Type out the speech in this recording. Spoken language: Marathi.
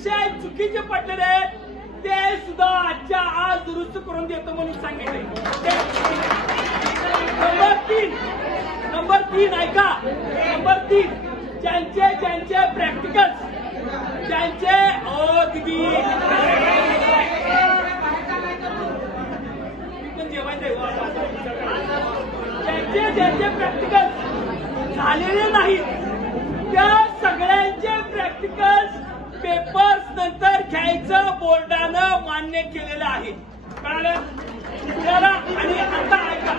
विषय चुकीचे पडलेले आहेत ते सुद्धा आजच्या आज दुरुस्त करून देतो म्हणून सांगितले। नंबर तीन ऐका, नंबर 3 ज्यांचे प्रॅक्टिकल्स ज्यांचे दिदी ज्यांचे प्रॅक्टिकल्स झालेले नाहीत त्या सगळ्यांचे प्रॅक्टिकल्स पेपर्स नंतर घ्यायचं बोर्डानं मान्य केलेलं आहे। कळालं? आणि आता ऐका